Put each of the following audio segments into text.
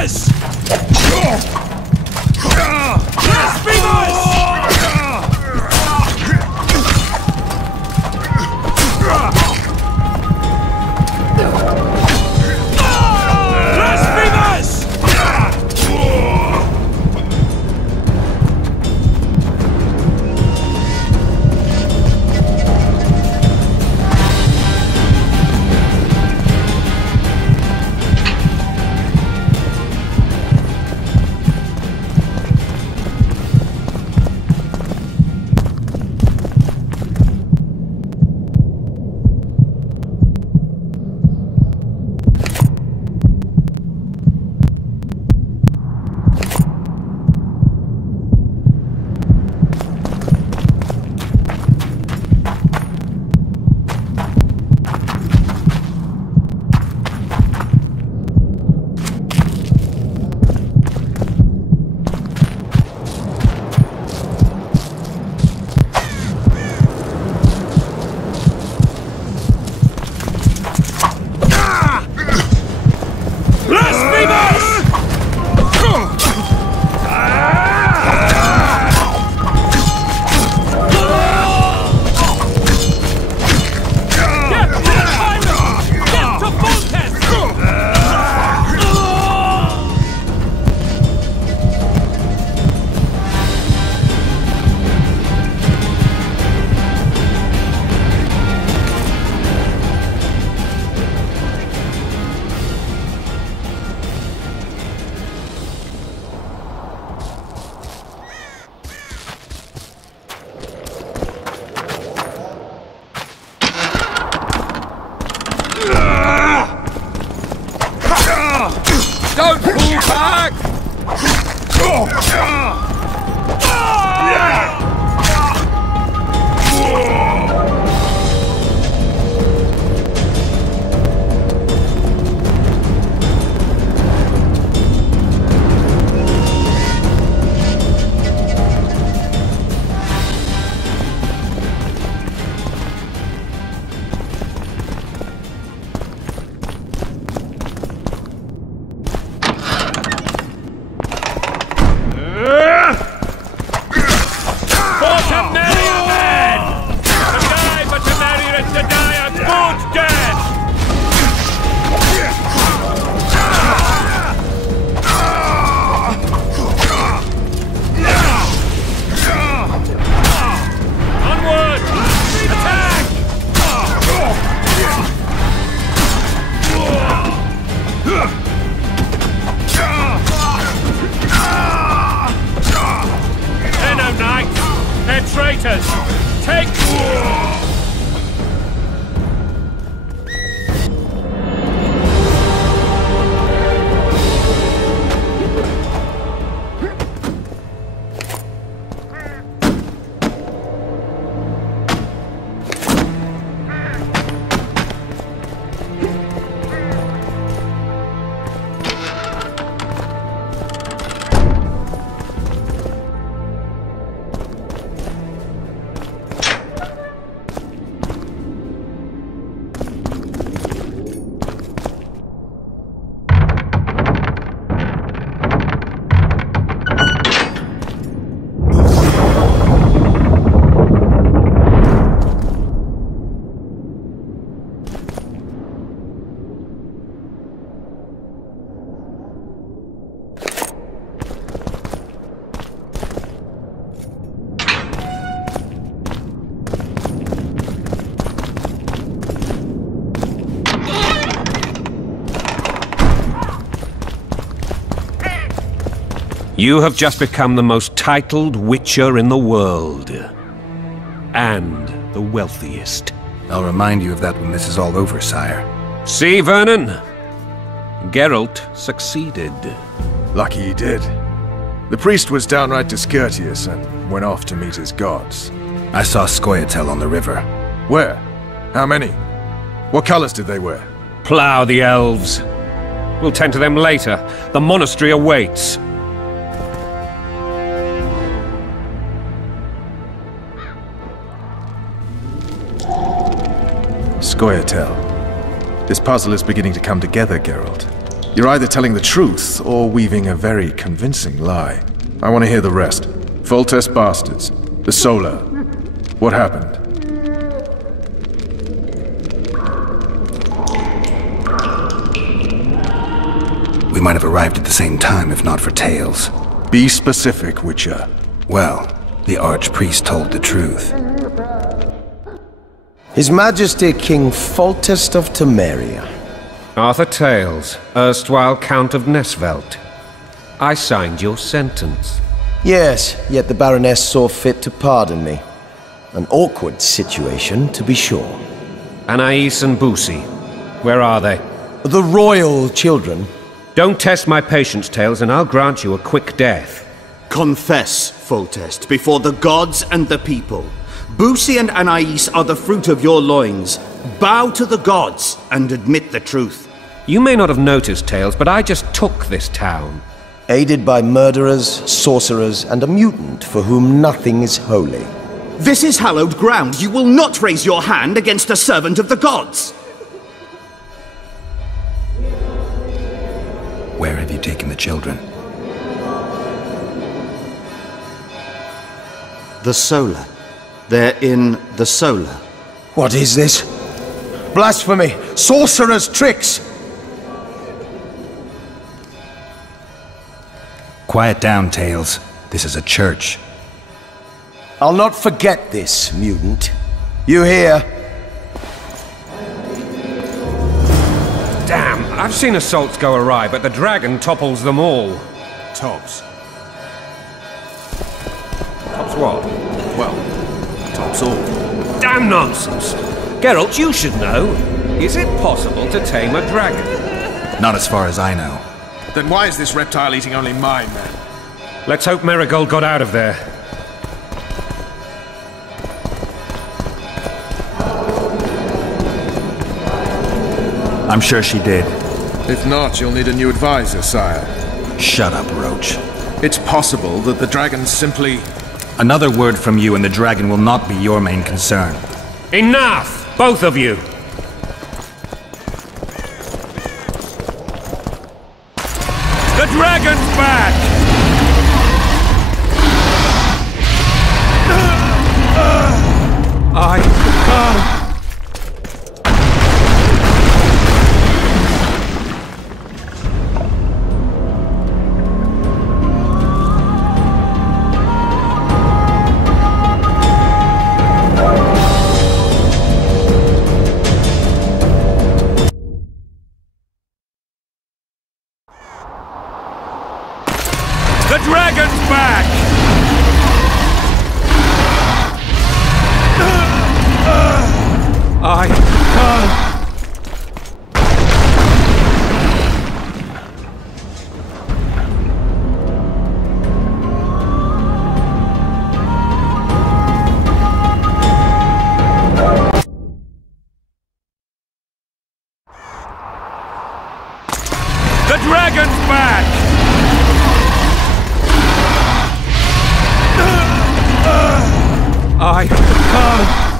traitors! Take... You have just become the most titled witcher in the world. And the wealthiest. I'll remind you of that when this is all over, sire. See, Vernon? Geralt succeeded. Lucky he did. The priest was downright discourteous and went off to meet his gods. I saw Scoia'tael on the river. Where? How many? What colors did they wear? Plough the elves. We'll tend to them later. The monastery awaits. Scoia'tael. This puzzle is beginning to come together, Geralt. You're either telling the truth or weaving a very convincing lie. I want to hear the rest. Foltest bastards. The Solar. What happened? We might have arrived at the same time if not for tales. Be specific, Witcher. Well, the Archpriest told the truth. His Majesty King Foltest of Temeria. Arthur Tales, erstwhile Count of Nesvelt. I signed your sentence. Yes, yet the Baroness saw fit to pardon me. An awkward situation, to be sure. Anais and Boussy, where are they? The royal children. Don't test my patience, Tales, and I'll grant you a quick death. Confess, Foltest, before the gods and the people. Boussy and Anais are the fruit of your loins. Bow to the gods and admit the truth. You may not have noticed, Tales, but I just took this town. Aided by murderers, sorcerers, and a mutant for whom nothing is holy. This is hallowed ground. You will not raise your hand against a servant of the gods. Where have you taken the children? The Solar. They're in the Solar. What is this? Blasphemy! Sorcerer's tricks! Quiet down, Tales. This is a church. I'll not forget this, mutant. You hear? Damn, I've seen assaults go awry, but the dragon topples them all. Tops. Tops what? Well, tops all. Damn nonsense! Geralt, you should know. Is it possible to tame a dragon? Not as far as I know. Then why is this reptile eating only my men? Let's hope Marigold got out of there. I'm sure she did. If not, you'll need a new advisor, sire. Shut up, Roach. It's possible that the dragon simply... Another word from you and the dragon will not be your main concern. Enough! Both of you! The dragon's back! The dragon's back! I can't. The dragon's back! I can't.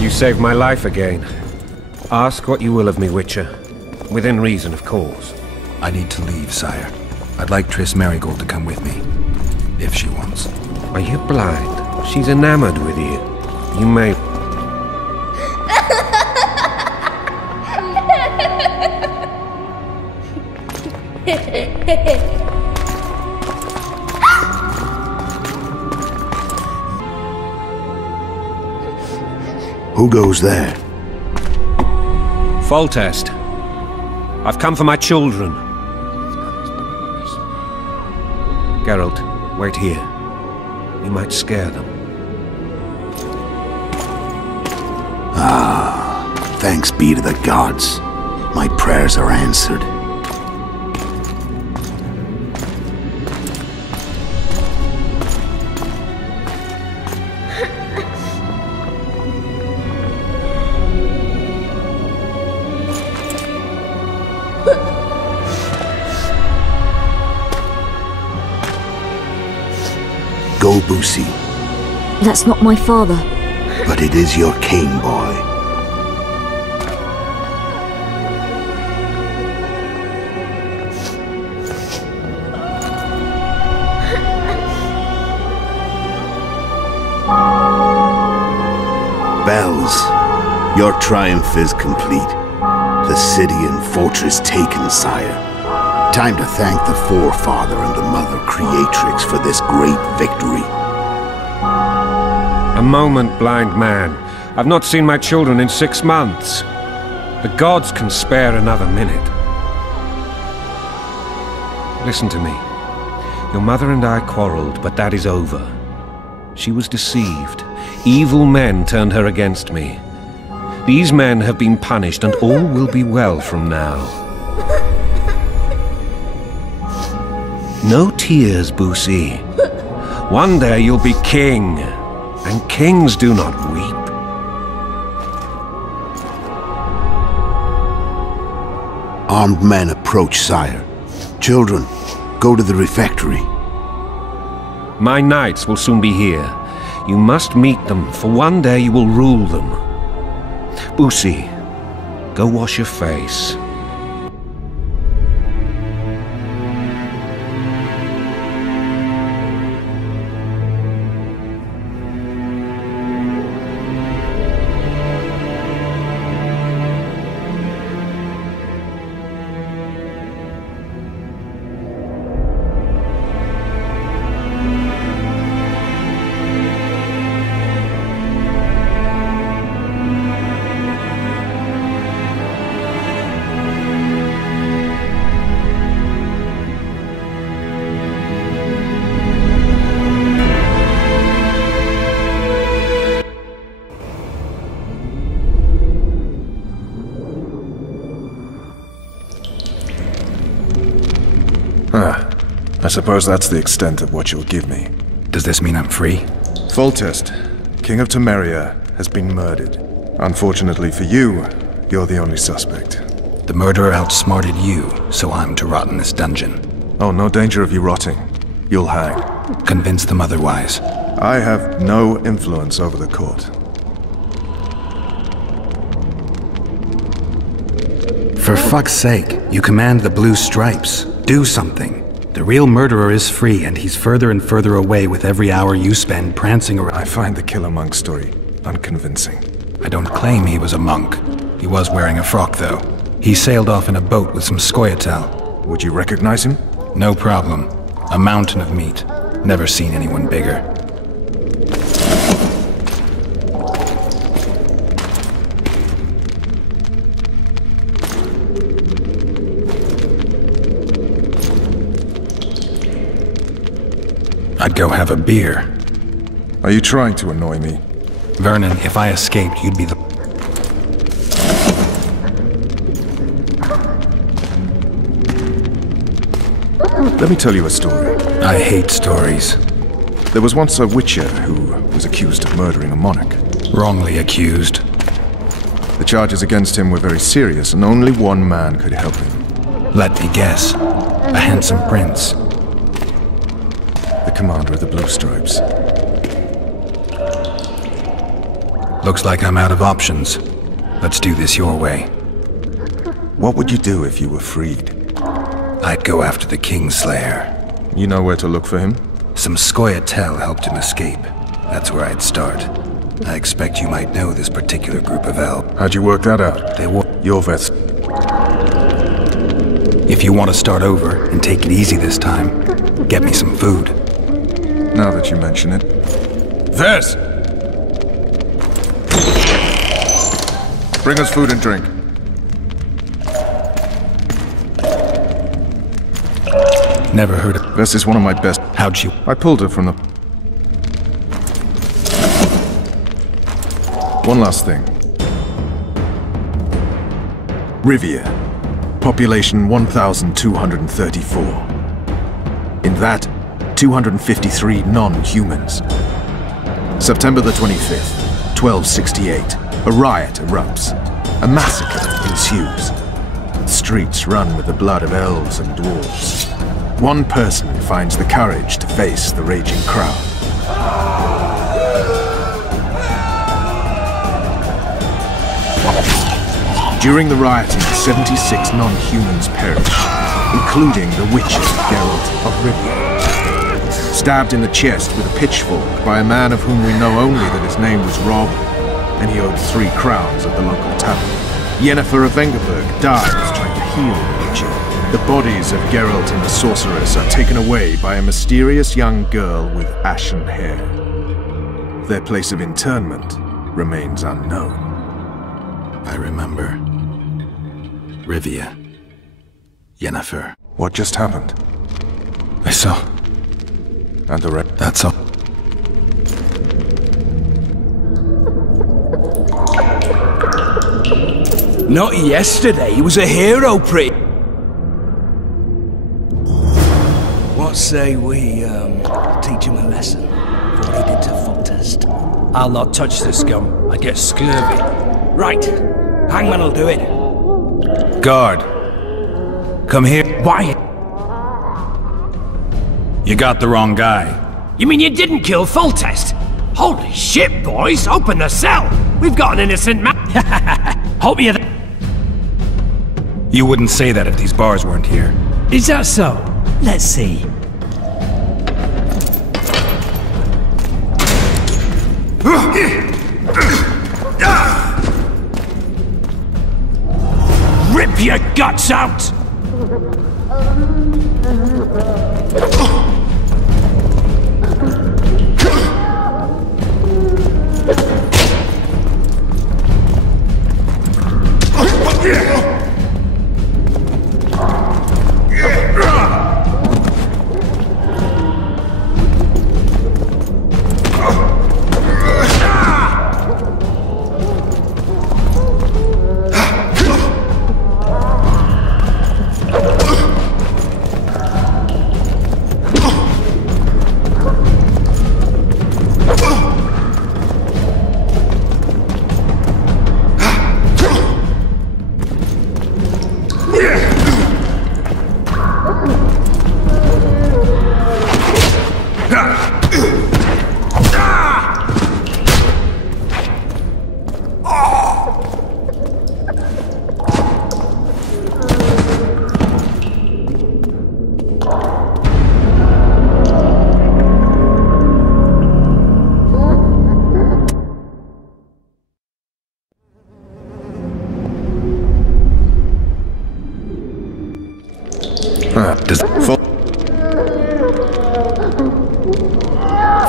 You saved my life again. Ask what you will of me, Witcher. Within reason, of course. I need to leave, sire. I'd like Triss Marigold to come with me. If she wants. Are you blind? She's enamored with you. You may... Who goes there? Foltest. I've come for my children. Geralt, Wait here. You might scare them. Thanks be to the gods. My prayers are answered. Go, Boosie. That's not my father. But it is your king, boy. Bells, your triumph is complete. The city and fortress taken, sire. Time to thank the forefather and the mother creatrix for this great victory. A moment, blind man. I've not seen my children in 6 months. The gods can spare another minute. Listen to me. Your mother and I quarreled, but that is over. She was deceived. Evil men turned her against me. These men have been punished, and all will be well from now. No tears, Boosie. One day you'll be king, and kings do not weep. Armed men approach, sire. Children, go to the refectory. My knights will soon be here. You must meet them, for one day you will rule them. Boosie, go wash your face. I suppose that's the extent of what you'll give me. Does this mean I'm free? Foltest, King of Temeria, has been murdered. Unfortunately for you, you're the only suspect. The murderer outsmarted you, so I'm to rot in this dungeon. Oh, no danger of you rotting. You'll hang. Convince them otherwise. I have no influence over the court. For fuck's sake, you command the blue stripes. Do something. The real murderer is free, and he's further and further away with every hour you spend prancing around. I find the Killer Monk story unconvincing. I don't claim he was a monk. He was wearing a frock, though. He sailed off in a boat with some Skoyatel. Would you recognize him? No problem. A mountain of meat. Never seen anyone bigger. I'd go have a beer. Are you trying to annoy me? Vernon, if I escaped, you'd be the... Let me tell you a story. I hate stories. There was once a witcher who was accused of murdering a monarch. Wrongly accused. The charges against him were very serious, and only one man could help him. Let me guess. A handsome prince. The commander of the Blue Stripes. Looks like I'm out of options. Let's do this your way. What would you do if you were freed? I'd go after the Kingslayer. You know where to look for him? Some Skoyatel helped him escape. That's where I'd start. I expect you might know this particular group of elves. How'd you work that out? They were... Your vets. If you want to start over and take it easy this time, get me some food. Now that you mention it. Vez! Bring us food and drink. Never heard of... Vez is one of my best... How'd you... I pulled her from the... One last thing. Rivia. Population 1,234. In that, 253 non-humans. September the 25th, 1268. A riot erupts. A massacre ensues. The streets run with the blood of elves and dwarves. One person finds the courage to face the raging crowd. During the rioting, 76 non-humans perish, including the witches Geralt of Rivia. Stabbed in the chest with a pitchfork by a man of whom we know only that his name was Rob, and he owed 3 crowns at the local tavern. Yennefer of Vengerberg dies trying to heal the witcher. The bodies of Geralt and the sorceress are taken away by a mysterious young girl with ashen hair. Their place of interment remains unknown. I remember. Rivia. Yennefer. What just happened? I saw. And the rest? That's all. Not yesterday, he was a hero, pretty. What say we, teach him a lesson for what he did to Foltest? I'll not touch the scum. I get scurvy. Right. Hangman'll do it. Guard. Come here. Why? You got the wrong guy. You mean you didn't kill Foltest? Holy shit, boys! Open the cell! We've got an innocent man. Hope you. You wouldn't say that if these bars weren't here. Is that so? Let's see. Rip your guts out!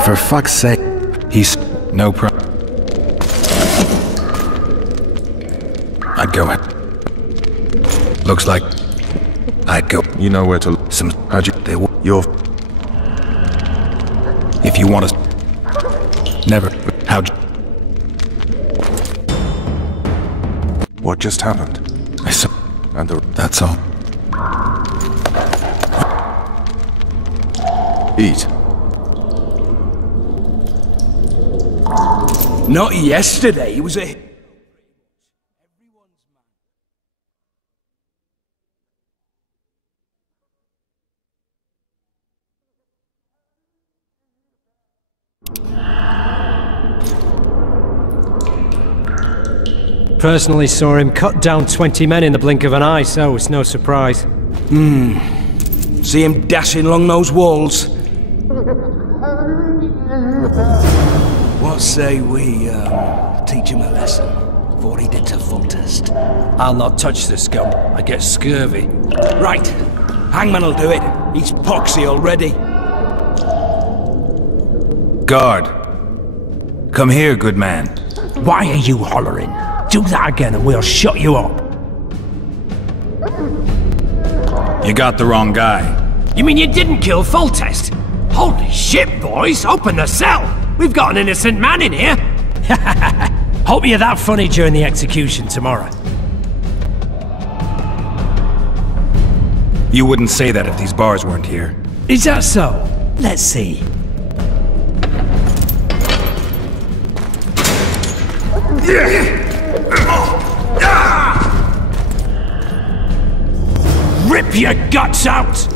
For fuck's sake, he's no pro. I'd go ahead. Looks like I'd go. You know where to. How'd you? They were. Your. If you want to. Never. How'd you? What just happened? I saw. And the. That's all. Eat. Not yesterday, he was a... Personally saw him cut down 20 men in the blink of an eye, so it's no surprise. See him dashing along those walls? What say we, teach him a lesson for what he did to Foltest? I'll not touch the scum. I get scurvy. Right. Hangman'll do it. He's poxy already. Guard. Come here, good man. Why are you hollering? Do that again and we'll shut you up. You got the wrong guy. You mean you didn't kill Foltest? Holy shit, boys! Open the cell! We've got an innocent man in here! Hope you're that funny during the execution tomorrow. You wouldn't say that if these bars weren't here. Is that so? Let's see. Rip your guts out!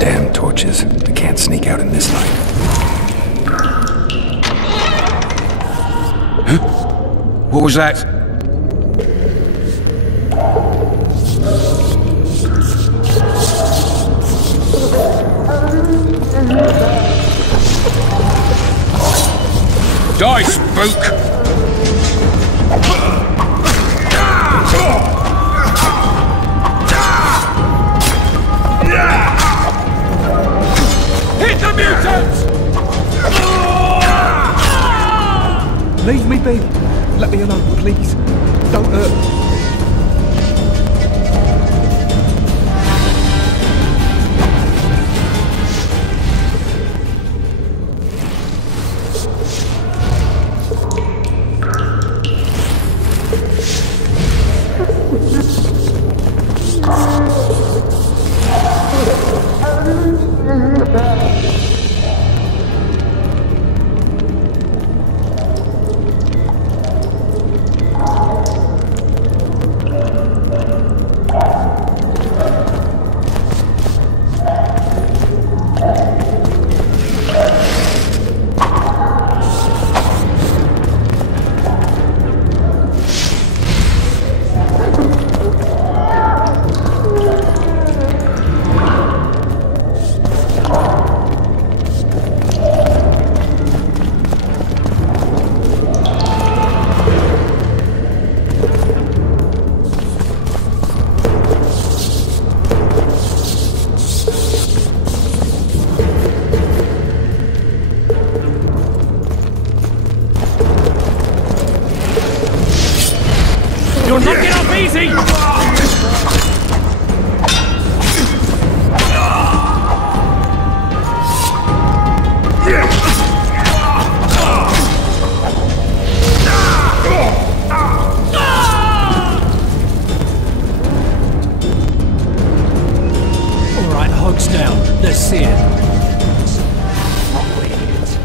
Damn torches. I can't sneak out in this light. Huh? What was that? Die, spook! Hit the mutants! Leave me be. Let me alone, please. Don't hurt me. Smoke's down. Let's see it.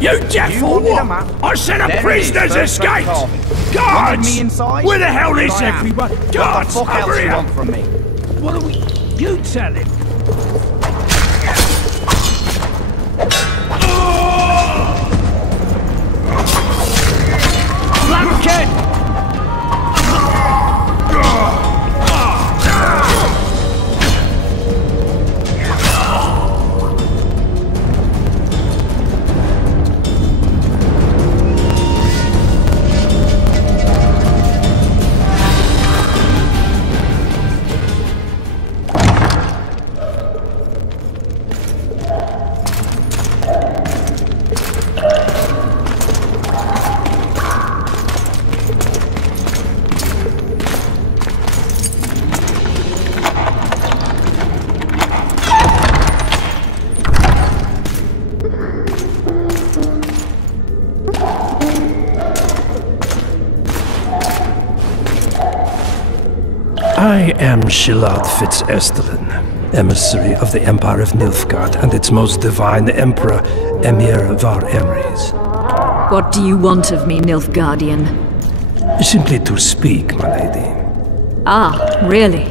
You deaf or what? I said a prisoner's escaped! Guards! Where the hell is everyone? Guards, over here! From me? What are we... You tell him! Lumpkin! I am Shilad Fitz-Estelin, emissary of the Empire of Nilfgaard and its most divine Emperor, Emir Var Emrys. What do you want of me, Nilfgaardian? Simply to speak, my lady. Ah, really?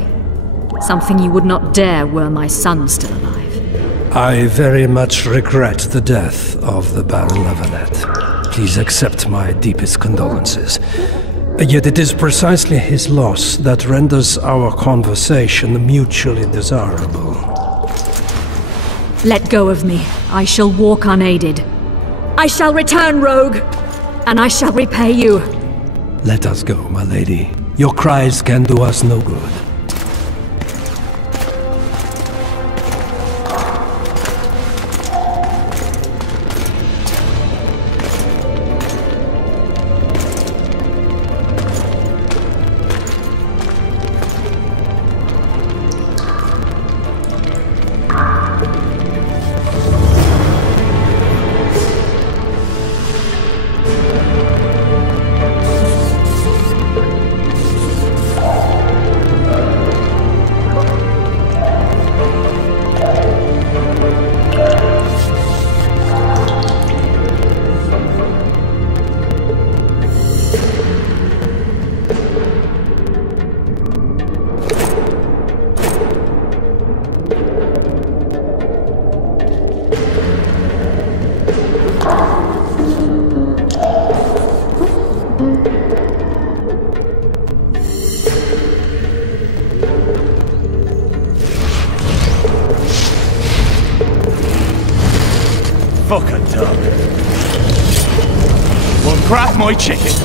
Something you would not dare were my son still alive. I very much regret the death of the Baron Levenet. Please accept my deepest condolences. Yet it is precisely his loss that renders our conversation mutually desirable. Let go of me. I shall walk unaided. I shall return, rogue, and I shall repay you. Let us go, my lady. Your cries can do us no good. Fuck a dog. Well, grab my chicken.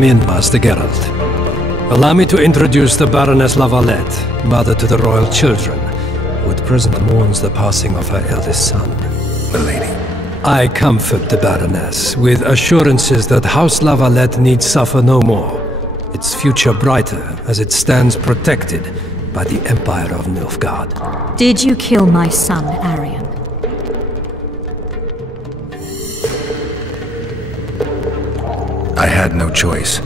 Come in, Master Geralt. Allow me to introduce the Baroness Lavalette, mother to the royal children, who at present mourns the passing of her eldest son. Milady. I comfort the Baroness with assurances that House Lavalette need suffer no more, its future brighter as it stands protected by the Empire of Nilfgaard. Did you kill my son, Arian? I had no choice.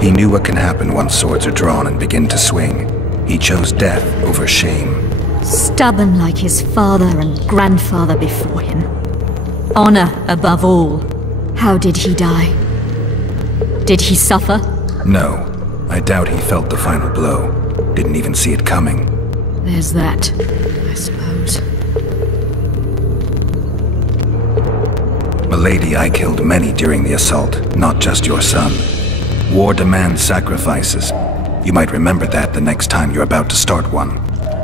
He knew what can happen once swords are drawn and begin to swing. He chose death over shame. Stubborn like his father and grandfather before him. Honor above all. How did he die? Did he suffer? No. I doubt he felt the final blow. Didn't even see it coming. There's that, I suppose. Milady, I killed many during the assault, not just your son. War demands sacrifices. You might remember that the next time you're about to start one.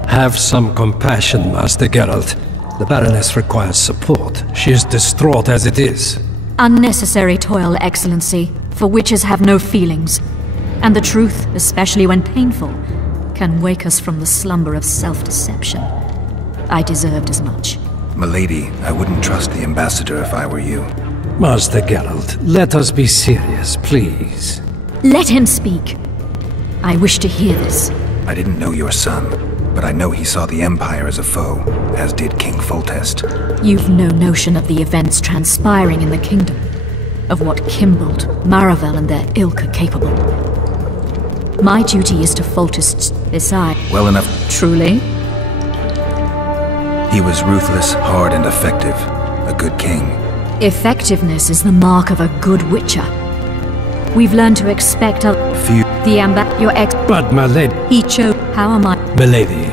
Have some compassion, Master Geralt. The Baroness requires support. She is distraught as it is. Unnecessary toil, Excellency, for witches have no feelings. And the truth, especially when painful, can wake us from the slumber of self-deception. I deserved as much. Milady, I wouldn't trust the ambassador if I were you. Master Geralt, let us be serious, please. Let him speak. I wish to hear this. I didn't know your son, but I know he saw the Empire as a foe, as did King Foltest. You've no notion of the events transpiring in the kingdom, of what Kimbold, Maravel and their ilk are capable. My duty is to Foltest's side. Well enough. Truly? He was ruthless, hard and effective. A good king. Effectiveness is the mark of a good witcher. We've learned to expect a few. Your ex. But my lady. He chose. How am I? Milady.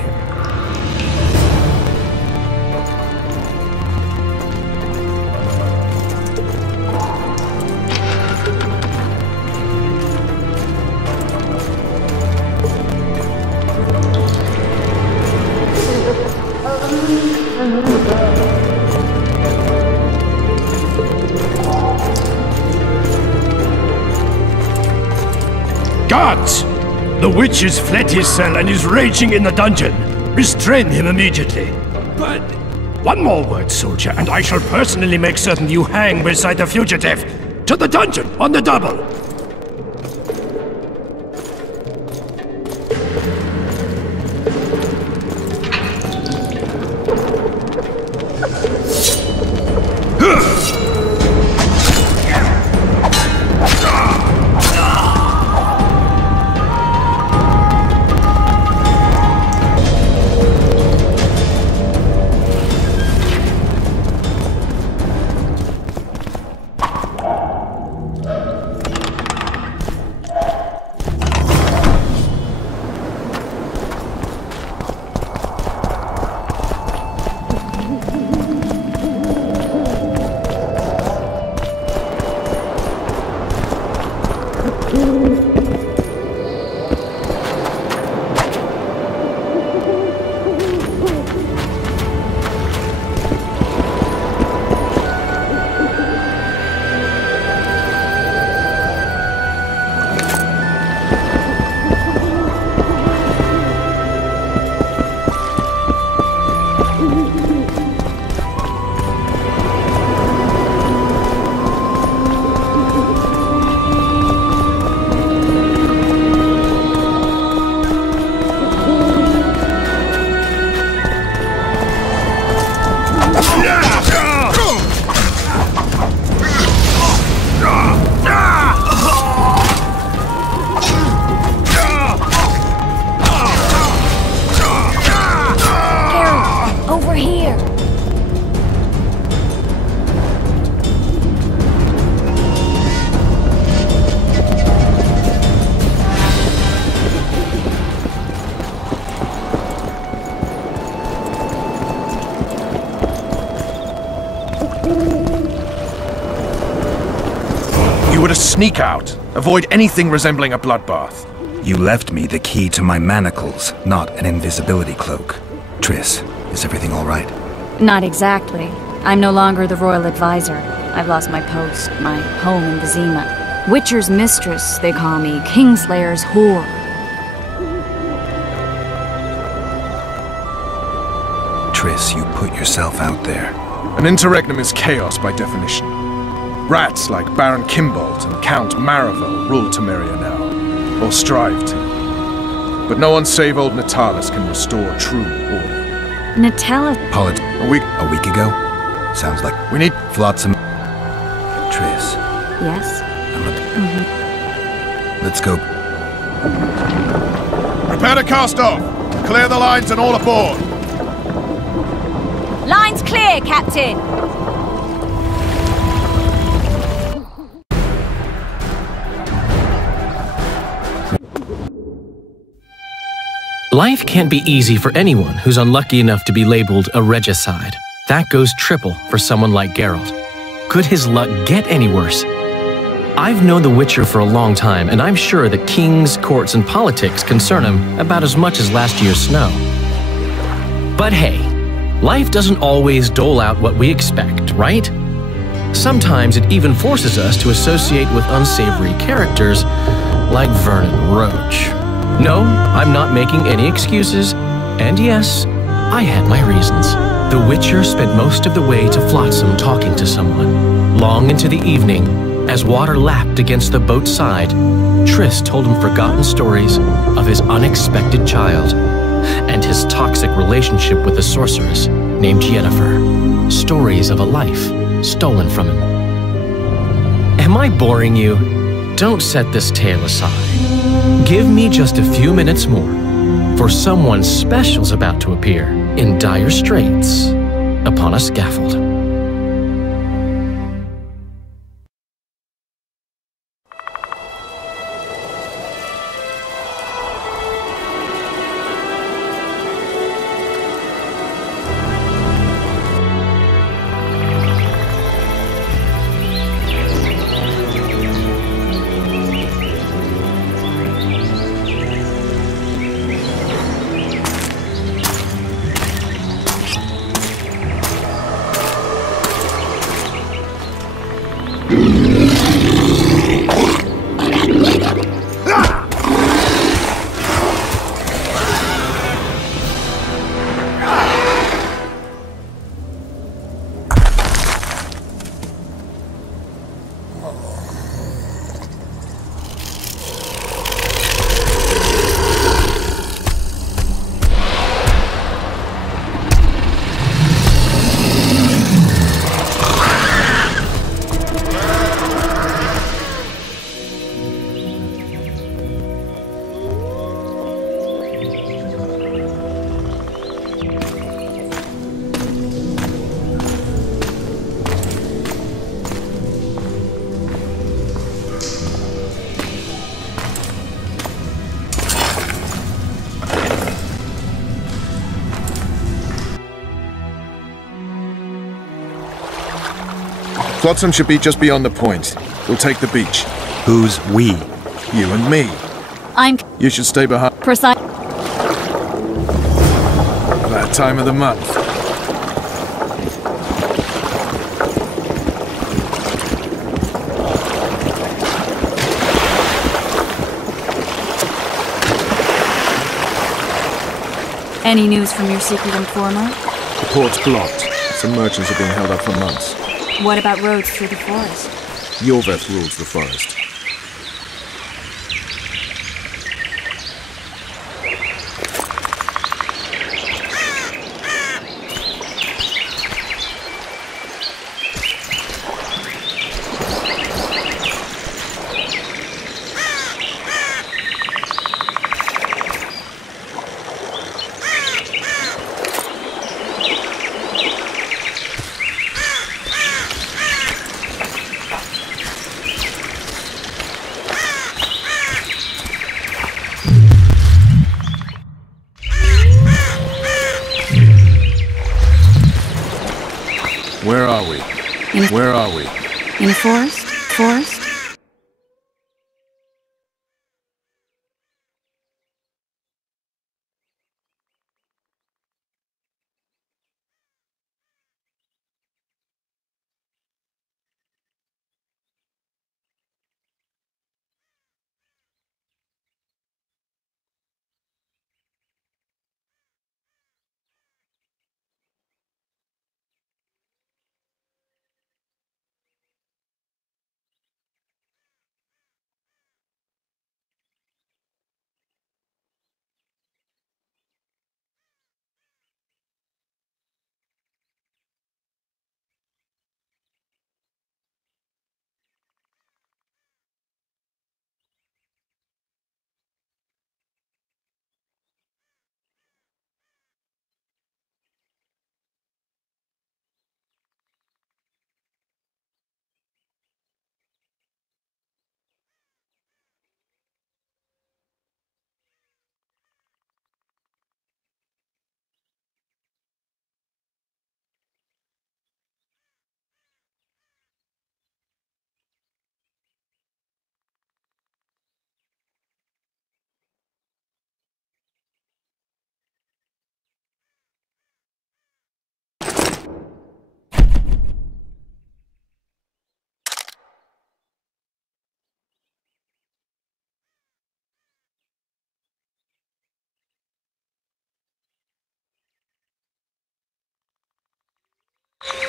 Guards! The witch has fled his cell and is raging in the dungeon. Restrain him immediately. But one more word, soldier, and I shall personally make certain you hang beside the fugitive. To the dungeon, on the double! Sneak out. Avoid anything resembling a bloodbath. You left me the key to my manacles, not an invisibility cloak. Triss, is everything all right? Not exactly. I'm no longer the royal advisor. I've lost my post, my home in Vizima. Witcher's mistress, they call me. Kingslayer's whore. Triss, you put yourself out there. An interregnum is chaos by definition. Rats like Baron Kimbolt and Count Maravel rule Temeria now, or strive to. But no one save old Natalis can restore true order. Natalis? A week ago? Sounds like we need Flotsam. Triss. Yes? Let's go. Prepare to cast off! Clear the lines and all aboard! Lines clear, Captain! Life can't be easy for anyone who's unlucky enough to be labeled a regicide. That goes triple for someone like Geralt. Could his luck get any worse? I've known the Witcher for a long time, and I'm sure that kings, courts, and politics concern him about as much as last year's snow. But hey, life doesn't always dole out what we expect, right? Sometimes it even forces us to associate with unsavory characters like Vernon Roach. No, I'm not making any excuses, and yes, I had my reasons. The Witcher spent most of the way to Flotsam talking to someone. Long into the evening, as water lapped against the boat's side, Triss told him forgotten stories of his unexpected child and his toxic relationship with a sorceress named Yennefer. Stories of a life stolen from him. Am I boring you? Don't set this tale aside. Give me just a few minutes more, for someone special's about to appear in dire straits upon a scaffold. Flotsam should be just beyond the point. We'll take the beach. Who's we? You and me. You should stay behind. Precise. That time of the month. Any news from your secret informer? The port's blocked. Some merchants are being held up for months. What about roads through the forest? Yorveth rules the forest. Where are we? Where are we? In a forest? Forest?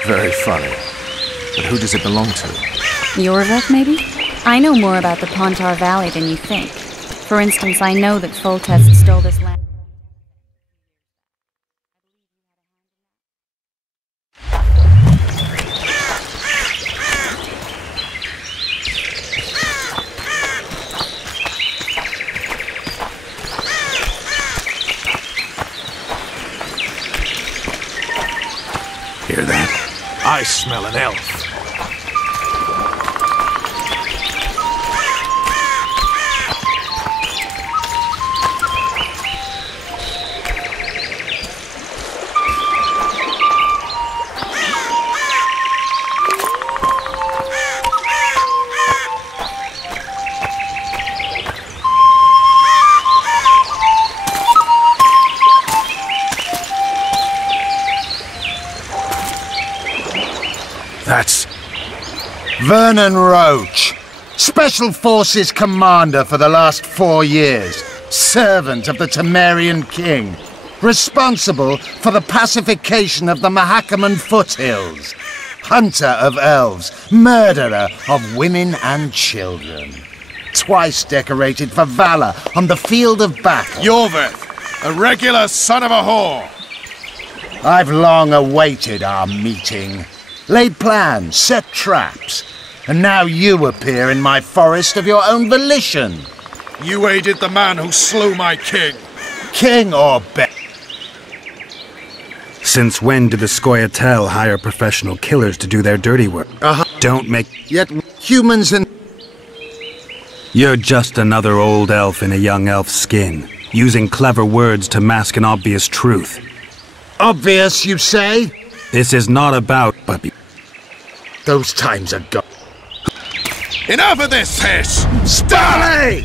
Very funny. But who does it belong to? Yorvik, maybe? I know more about the Pontar Valley than you think. For instance, I know that Foltest stole this land. Hear that? I smell an elf. That's Vernon Roach, Special Forces Commander for the last 4 years, servant of the Temerian King, responsible for the pacification of the Mahakaman foothills, hunter of elves, murderer of women and children, twice decorated for valor on the field of battle. Yorvik, a regular son of a whore. I've long awaited our meeting. Laid plans, set traps, and now you appear in my forest of your own volition. You aided the man who slew my king. King or Since when do the Scoia'tael hire professional killers to do their dirty work? Don't make... Yet humans and... You're just another old elf in a young elf's skin, using clever words to mask an obvious truth. Obvious, you say? This is not about puppy. Those times are gone. Enough of this, Hiss! Starley!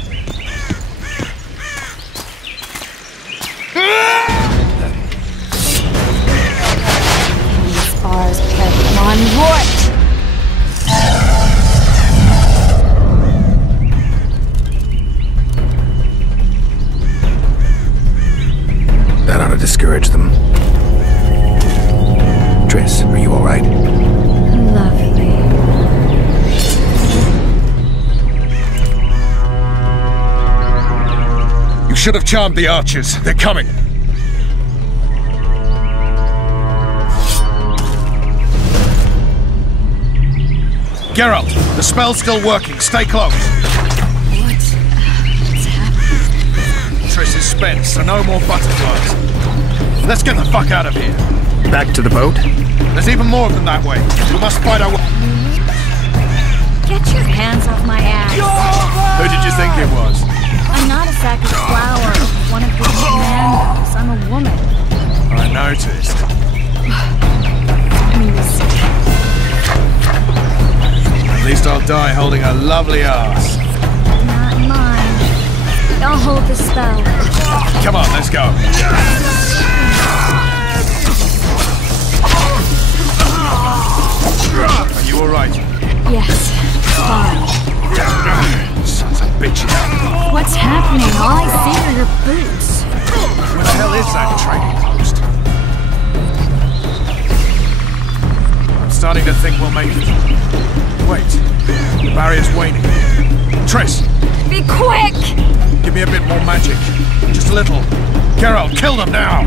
These bars kept them on what? That ought to discourage them. Triss, are you alright? Lovely. You should have charmed the archers. They're coming. Geralt, the spell's still working. Stay close. What's happening? Triss is spent, so no more butterflies. Let's get the fuck out of here. Back to the boat? There's even more of them that way. We must fight our way. Get your hands off my ass. Who did you think it was? I'm not a sack of flour. One of the commandos. I'm a woman. I noticed. At least I'll die holding a lovely ass. Not mine. I'll hold the spell. Come on, let's go. Are you alright? Yes, fine. Sons of bitches. What's happening? All I see are your boots. Where the hell is that trading post? I'm starting to think we'll make it. Wait, the barrier's waning. Triss! Be quick! Give me a bit more magic. Just a little. Geralt, kill them now!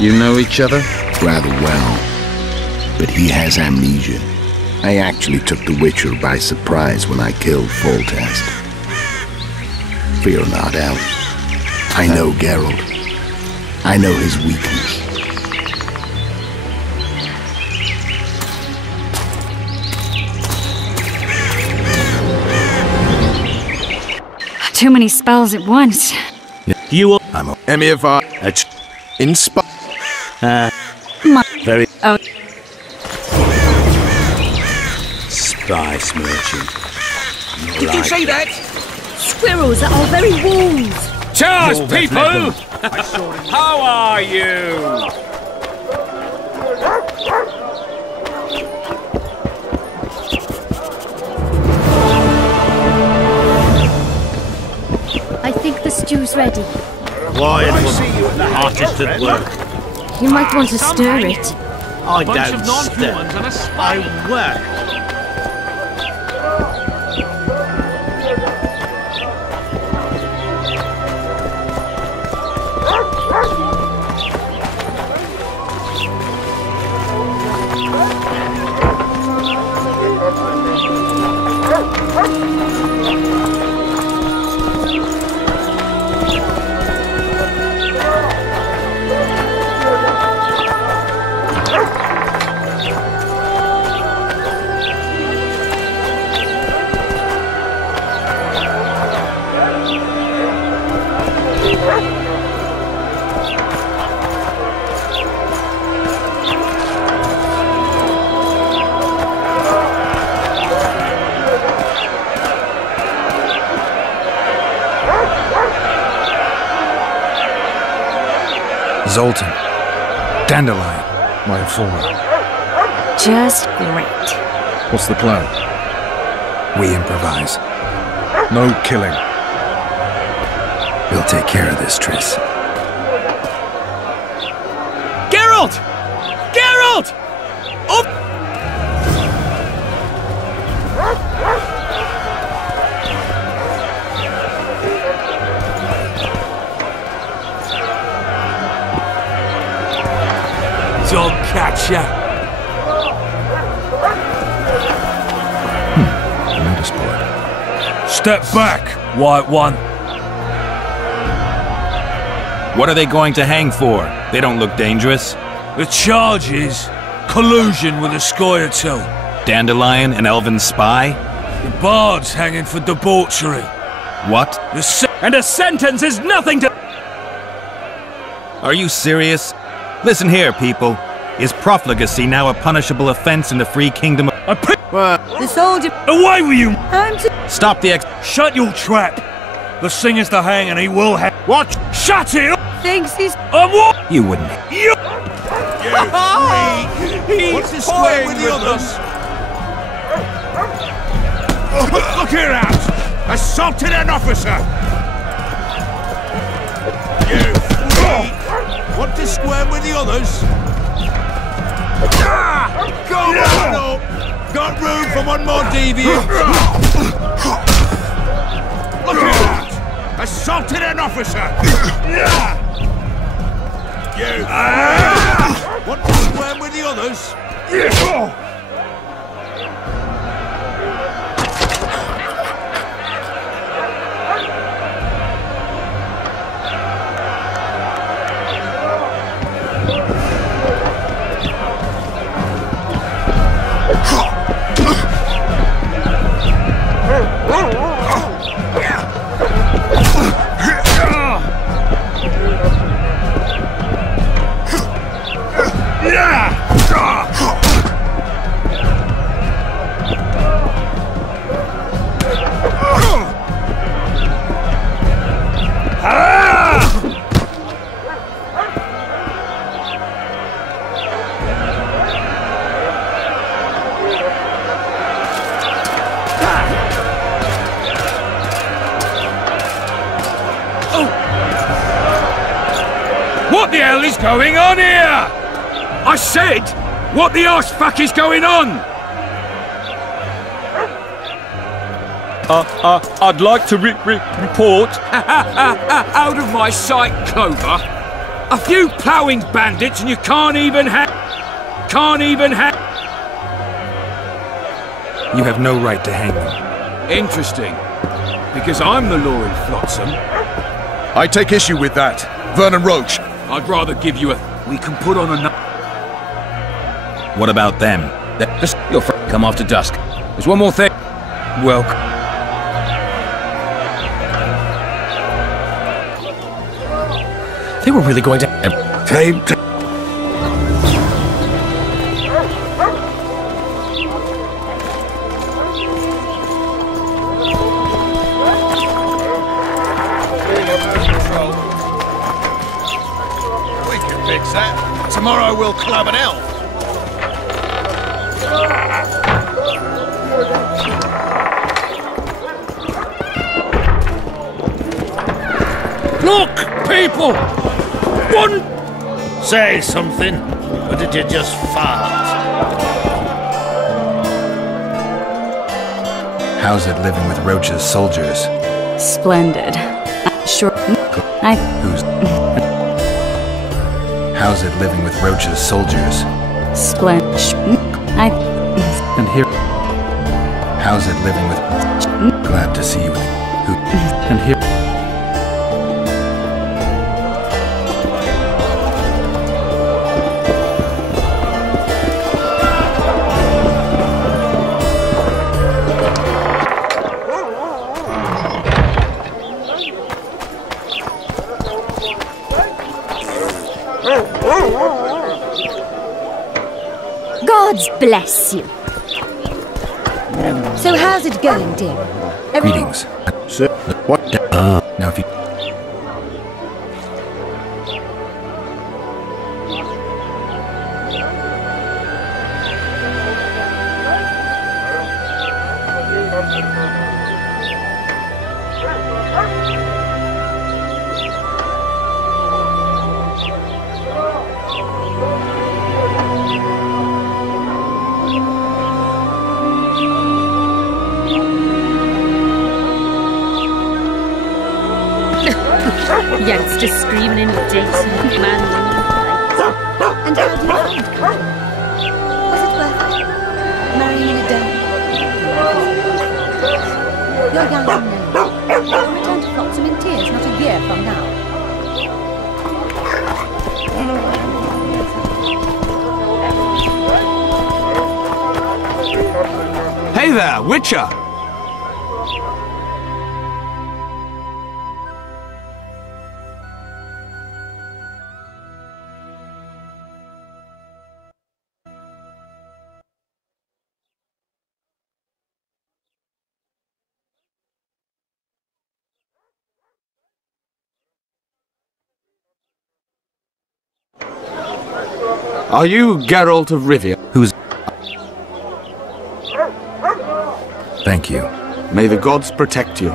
You know each other? Rather well. But he has amnesia. I actually took the Witcher by surprise when I killed Foltest. Fear not, Elf. I know Geralt. I know his weakness. Too many spells at once. You will. I'm a Emir That's Inspire. very. Oh. Spice merchant. Did you say that? Squirrels at our very walls. Charles, people! How are you? I think the stew's ready. Quiet woman, the hardest at work. You might want to stir it. I don't stir. I work. Zoltan. Dandelion, my informant. Just great. What's the plan? We improvise. No killing. We'll take care of this, Triss. Geralt! Geralt! Up! Dog catcher. Notice board. Step back, White One. What are they going to hang for? They don't look dangerous. The charge is collusion with a Scoia'tael. Dandelion, an elven spy? The bard's hanging for debauchery. What? And a sentence is nothing to— Are you serious? Listen here, people. Is profligacy now a punishable offense in the free kingdom of— The soldier. Away with you! Stop the Shut your trap! The singer's to hang and he will hang. What? Shut it! Thinks he's. What? You wouldn't. You! What's the square with the others? Look here out! Assaulted an officer! You! Want to square with the others? Go on up! Got room for one more deviant? Look here out! Assaulted an officer! You! Want to square with the others? What the hell is going on here? I said, what the arse fuck is going on? I'd like to report. Out of my sight, Clover. A few ploughing bandits and you can't even have... You have no right to hang them. Interesting. Because I'm the law in Flotsam. I take issue with that. Vernon Roach. I'd rather give you a... We can put on a... What about them? Just your friend come after dusk. There's one more thing. Well... They were really going to... We can fix that. Tomorrow we'll club an elf. Look, people! One... Say something, or did you just fart? How's it living with Roach's soldiers? Splendid. Sure. How's it living with Roach's soldiers? Splendid. And here. How's it living with... Glad to see you. And here. Gods bless you. So how's it going, dear? Greetings. Sir, what? Now if you... Youngsters screaming in daytime, man. And how do you find country? Was it worth it? Marrying in a den? You're young and known. You'll return to Flotsam in tears not a year from now. Hey there, Witcher! Are you Geralt of Rivia? Who's... Thank you. May the gods protect you.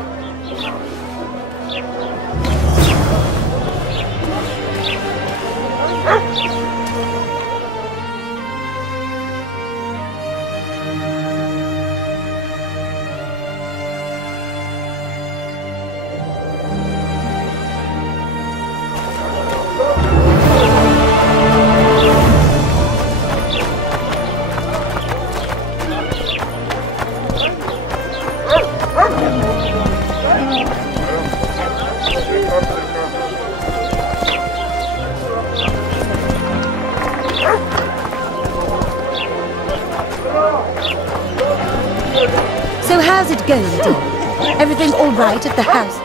So how's it going, dear? Everything all right at the house?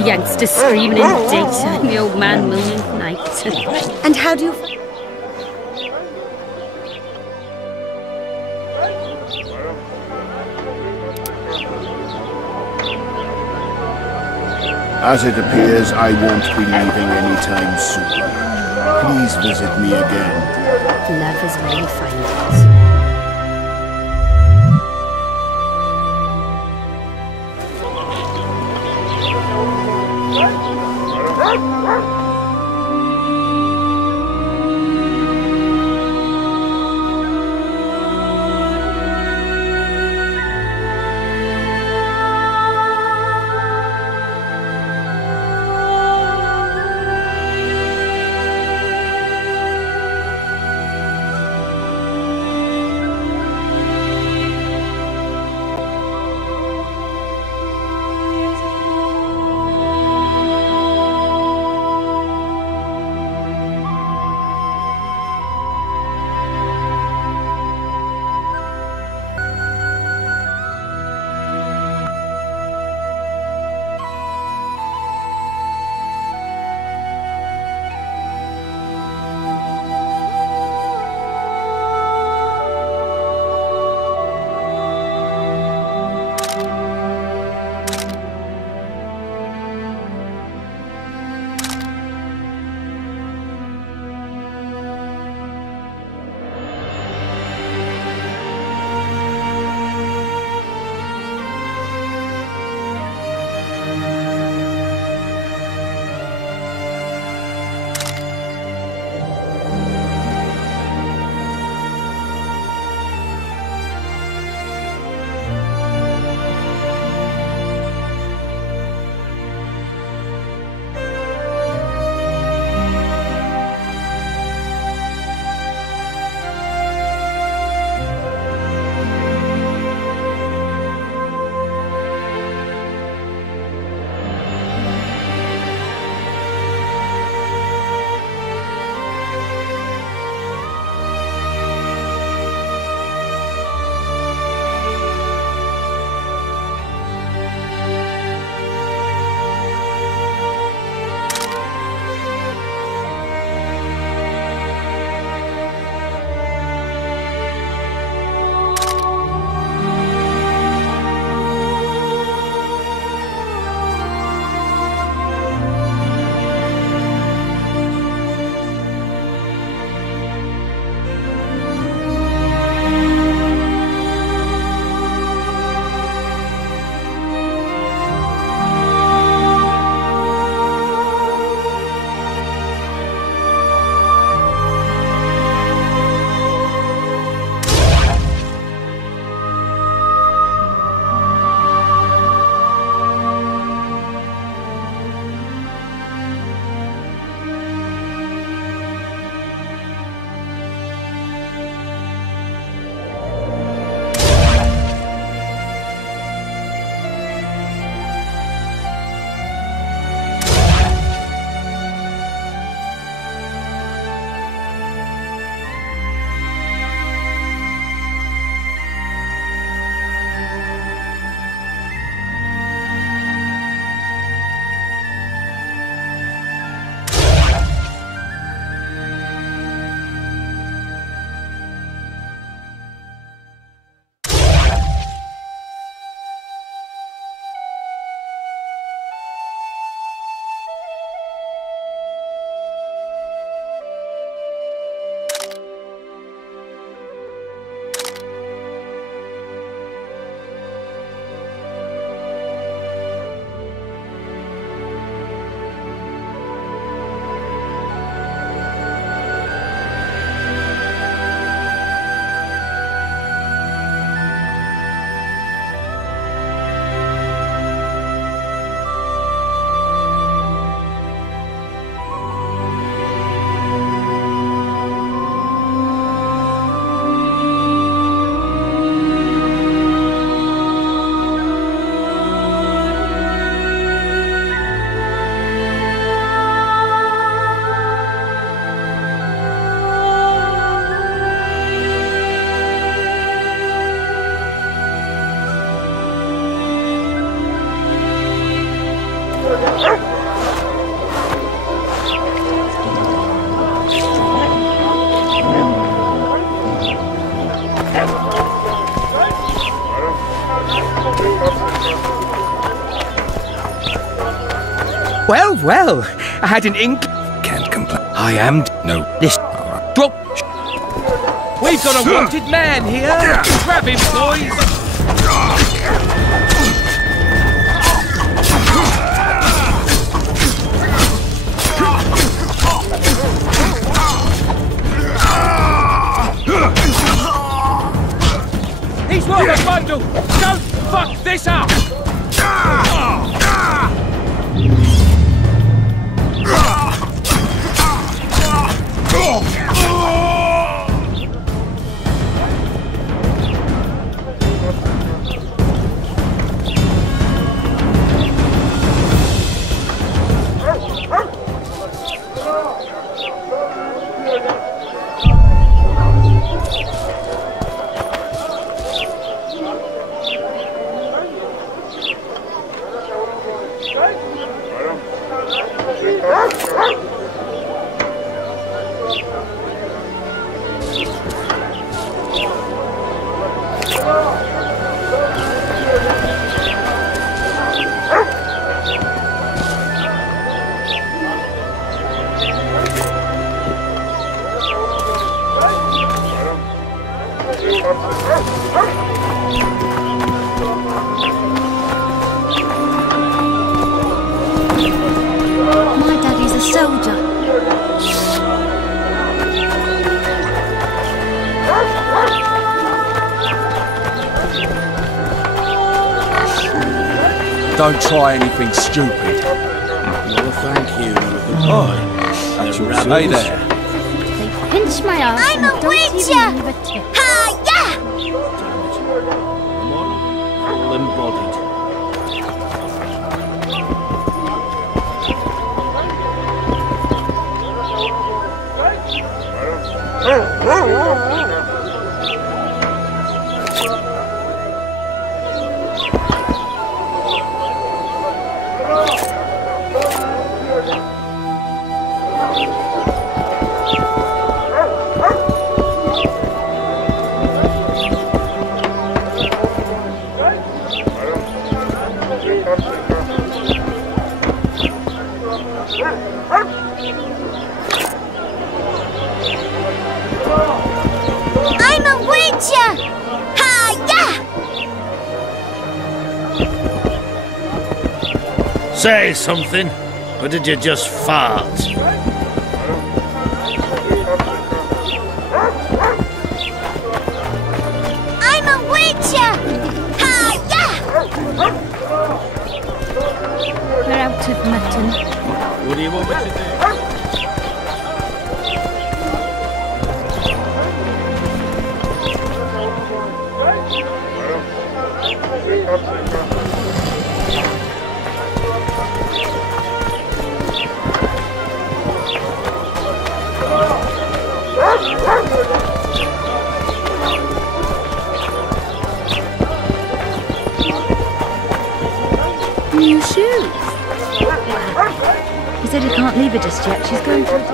Youngsters screaming in the daytime, the old man moaning at night. And how do you... As it appears, I won't be leaving anytime soon. Please visit me again. Love is where you find it. Well, well, I had an ink. Can't complain. I am. No, this. Drop. We've got a wanted man here. Grab him, boys. He's worth a bundle. Don't fuck this up. My daddy's a soldier. Don't try anything stupid. No, thank you. That's your hey there. They pinch my arse I'm and a don't witcher! even leave a tip. Ha-ya! Full embodied. I'm a witcher! Ha-ya! Say something, or did you just fart? I'm a witcher! Ha-ya! We're out of mutton. What do you want me to do? New shoes. He said he can't leave her just yet. She's going through.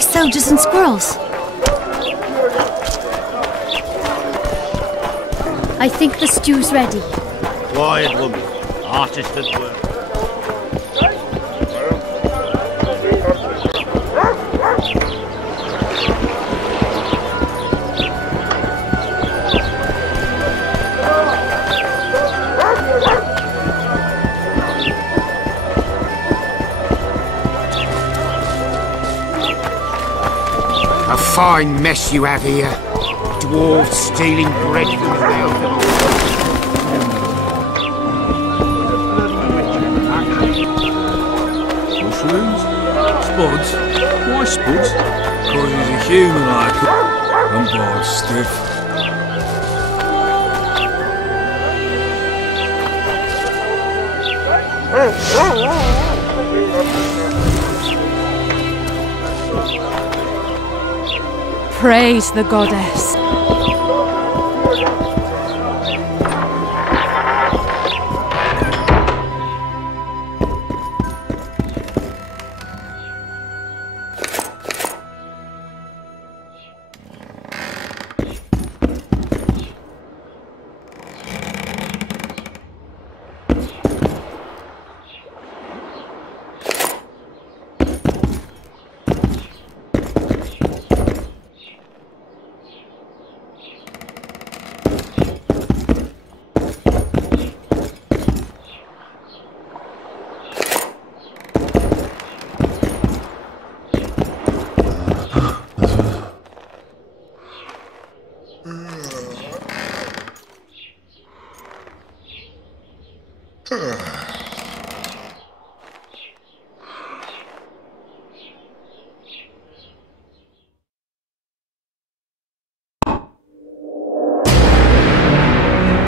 chase soldiers and squirrels. I think the stew's ready. Quiet, woman. Artist at work. A fine mess you have here. Dwarves stealing bread from the mountain. Mushrooms? Spuds? Why spuds? Because he's a human like it. I'm bored stiff. Praise the goddess. Ugh.